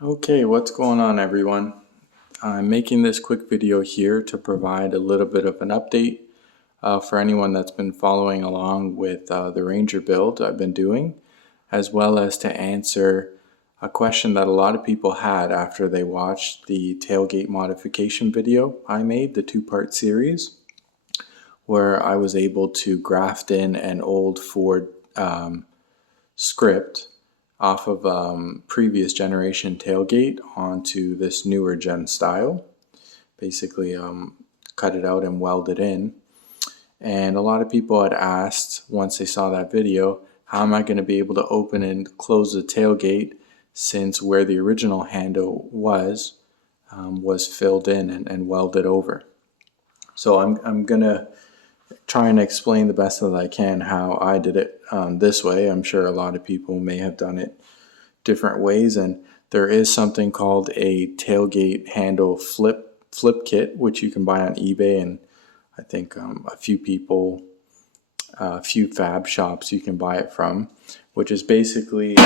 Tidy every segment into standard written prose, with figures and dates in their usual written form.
Okay, what's going on everyone? I'm making this quick video here to provide a little bit of an update for anyone that's been following along with the Ranger build I've been doing, as well as to answer a question that a lot of people had after they watched the tailgate modification video I made, the two-part series, where I was able to graft in an old Ford script off of previous generation tailgate onto this newer gen style. Basically cut it out and weld it in. And a lot of people had asked once they saw that video, how am I going to be able to open and close the tailgate since where the original handle was filled in and welded over. So I'm going to try and explain the best that I can how I did it this way. I'm sure a lot of people may have done it different ways, and there is something called a tailgate handle flip kit, which you can buy on eBay, and I think a few fab shops you can buy it from, which is basically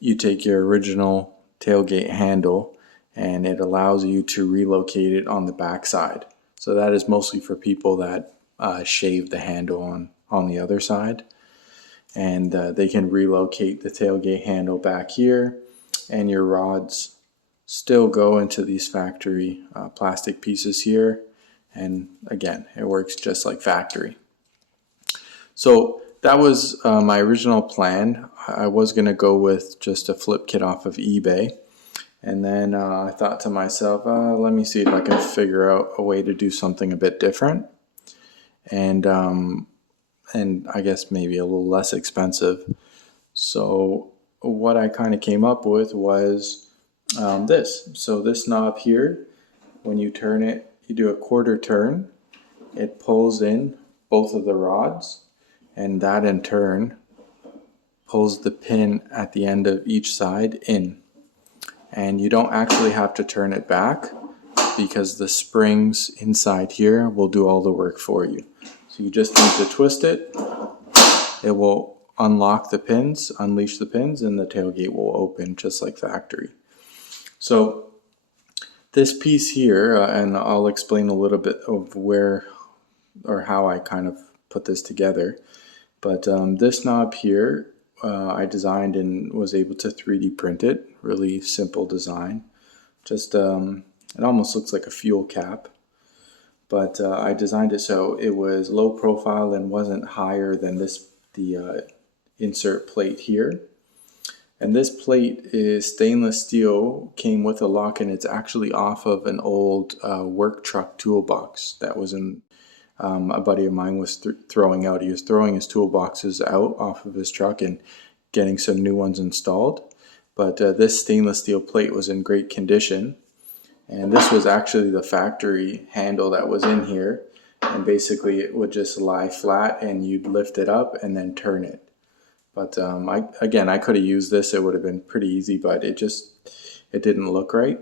you take your original tailgate handle and it allows you to relocate it on the back side. So that is mostly for people that shave the handle on the other side, and they can relocate the tailgate handle back here, and your rods still go into these factory plastic pieces here, and again it works just like factory. So that was my original plan. I was going to go with just a flip kit off of eBay, and then I thought to myself, let me see if I can figure out a way to do something a bit different, and I guess maybe a little less expensive. So what I kind of came up with was this. So this knob here, when you turn it, you do a quarter turn, it pulls in both of the rods, and that in turn pulls the pin at the end of each side in. And you don't actually have to turn it back because the springs inside here will do all the work for you. So you just need to twist it. It will unlock the pins, unleash the pins, and the tailgate will open just like factory. So this piece here, and I'll explain a little bit of where or how I kind of put this together. But this knob here, I designed and was able to 3D print it. Really simple design. Just it almost looks like a fuel cap. But I designed it so it was low profile and wasn't higher than the insert plate here. And this plate is stainless steel, came with a lock, and it's actually off of an old work truck toolbox that was in a buddy of mine was throwing out. He was throwing his toolboxes out off of his truck and getting some new ones installed. But this stainless steel plate was in great condition. And this was actually the factory handle that was in here. And basically it would just lie flat and you'd lift it up and then turn it. But I could have used this. It would have been pretty easy, but it didn't look right.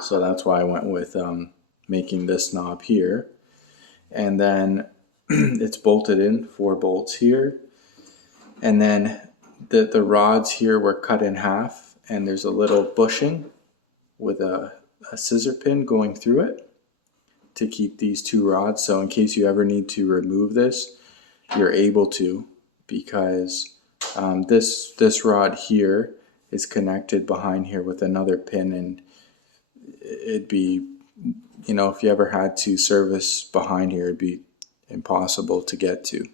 So that's why I went with making this knob here. And then it's bolted in, 4 bolts here. And then the rods here were cut in half, and there's a little bushing with a scissor pin going through it to keep these 2 rods. So in case you ever need to remove this, you're able to, because this rod here is connected behind here with another pin, and it'd be, you know, if you ever had to service behind here, it'd be impossible to get to.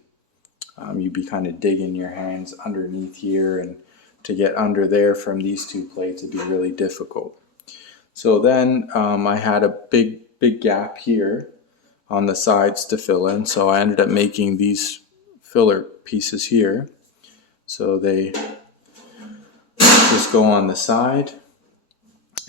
You'd be kind of digging your hands underneath here, and to get under there from these 2 plates would be really difficult. So then I had a big gap here on the sides to fill in, so I ended up making these filler pieces here. So they just go on the side,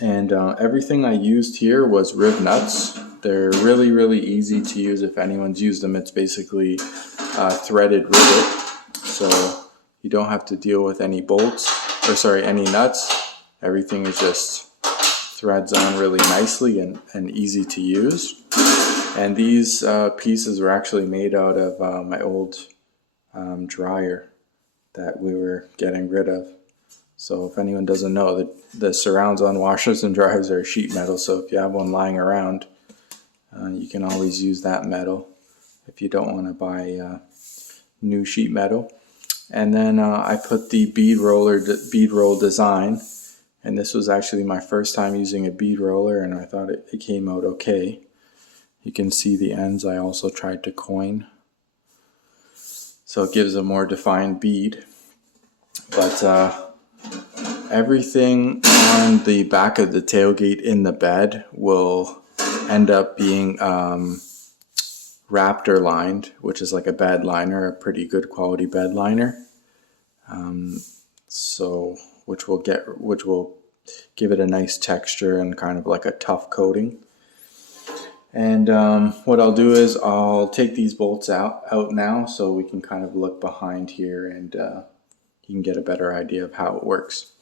and everything I used here was rib nuts. They're really easy to use. If anyone's used them, it's basically threaded rivet, so you don't have to deal with any any nuts. Everything is just threads on really nicely and easy to use. And these pieces were actually made out of my old dryer that we were getting rid of. So if anyone doesn't know, the surrounds on washers and dryers are sheet metal. So if you have one lying around, you can always use that metal if you don't want to buy new sheet metal. And then I put the bead roll design, and this was actually my first time using a bead roller, and I thought it came out okay. You can see the ends I also tried to coin, so it gives a more defined bead. But everything on the back of the tailgate in the bed will end up being Raptor lined, which is like a bed liner, a pretty good quality bed liner. Which will give it a nice texture and kind of like a tough coating. And what I'll do is I'll take these bolts out now, so we can kind of look behind here, and you can get a better idea of how it works.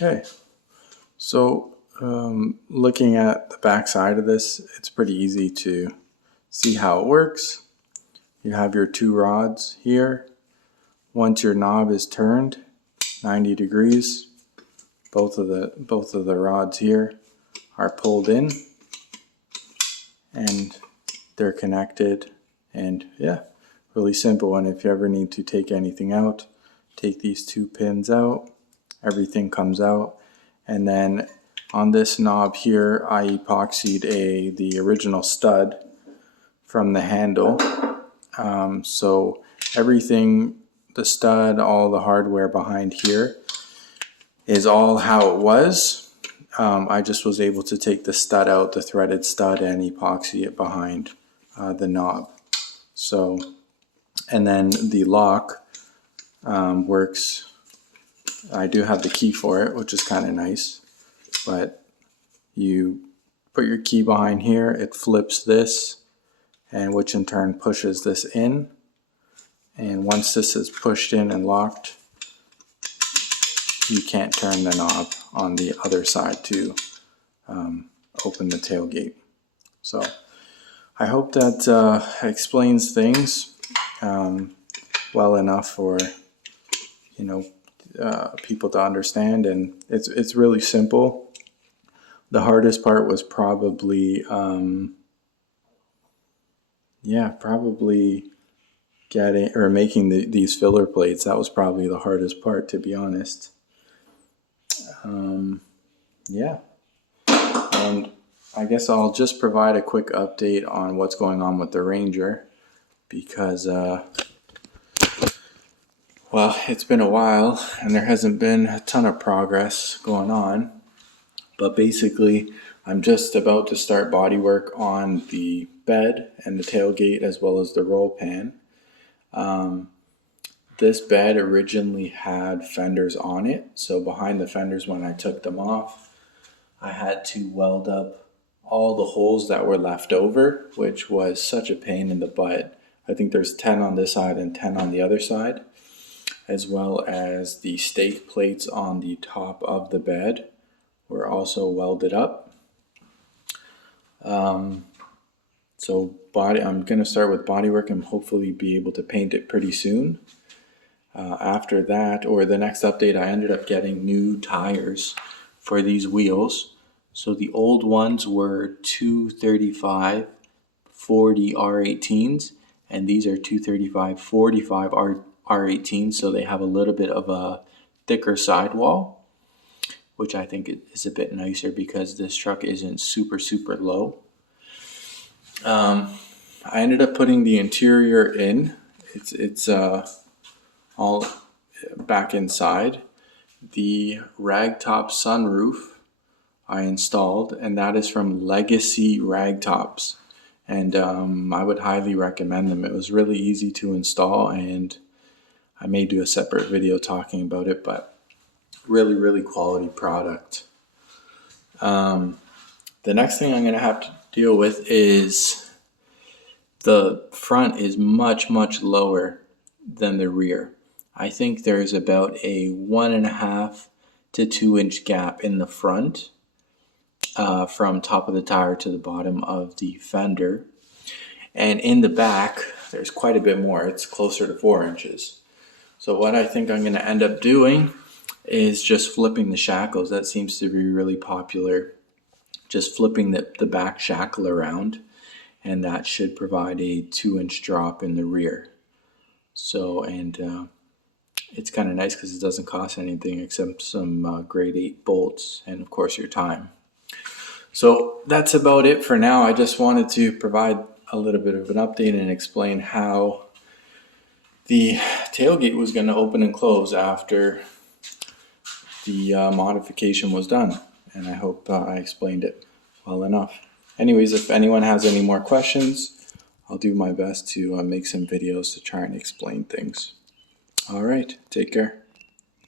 Okay, so looking at the back side of this, it's pretty easy to see how it works. You have your two rods here. Once your knob is turned 90 degrees, both of the rods here are pulled in, and they're connected. And yeah, really simple. And if you ever need to take anything out, take these two pins out, everything comes out. And then on this knob here, I epoxied the original stud from the handle. So everything, the stud, all the hardware behind here is all how it was. I just was able to take the stud out, the threaded stud, and epoxy it behind the knob. So, and then the lock works. I do have the key for it, which is kind of nice. But you put your key behind here, it flips this, and which in turn pushes this in. And once this is pushed in and locked, you can't turn the knob on the other side to open the tailgate. So I hope that explains things well enough for people to understand, and it's really simple. The hardest part was probably getting or making these filler plates. That was probably the hardest part, to be honest. Yeah, and I guess I'll just provide a quick update on what's going on with the Ranger, because well, it's been a while and there hasn't been a ton of progress going on. But basically, I'm just about to start body work on the bed and the tailgate, as well as the roll pan. This bed originally had fenders on it, so behind the fenders, when I took them off, I had to weld up all the holes that were left over, which was such a pain in the butt. I think there's 10 on this side and 10 on the other side, as well as the stake plates on the top of the bed were also welded up. So I'm going to start with body work and hopefully be able to paint it pretty soon. After that, or the next update, I ended up getting new tires for these wheels. So the old ones were 235 40 R18s, and these are 235 45 R18s, so they have a little bit of a thicker sidewall, which I think is a bit nicer because this truck isn't super low. I ended up putting the interior in. It's all back inside. The ragtop sunroof I installed, and that is from Legacy Ragtops, and I would highly recommend them. It was really easy to install, and I may do a separate video talking about it, but really quality product. The next thing I'm going to have to deal with is the front is much, much lower than the rear. I think there's about a 1.5 to 2 inch gap in the front from top of the tire to the bottom of the fender. And in the back, there's quite a bit more. It's closer to 4 inches. So what I think I'm going to end up doing is just flipping the shackles. That seems to be really popular. Just flipping the back shackle around, and that should provide a 2 inch drop in the rear. So, and it's kind of nice because it doesn't cost anything except some grade 8 bolts and of course your time. So that's about it for now. I just wanted to provide a little bit of an update and explain how the tailgate was going to open and close after the modification was done. And I hope I explained it well enough. Anyways, if anyone has any more questions, I'll do my best to make some videos to try and explain things. All right, take care.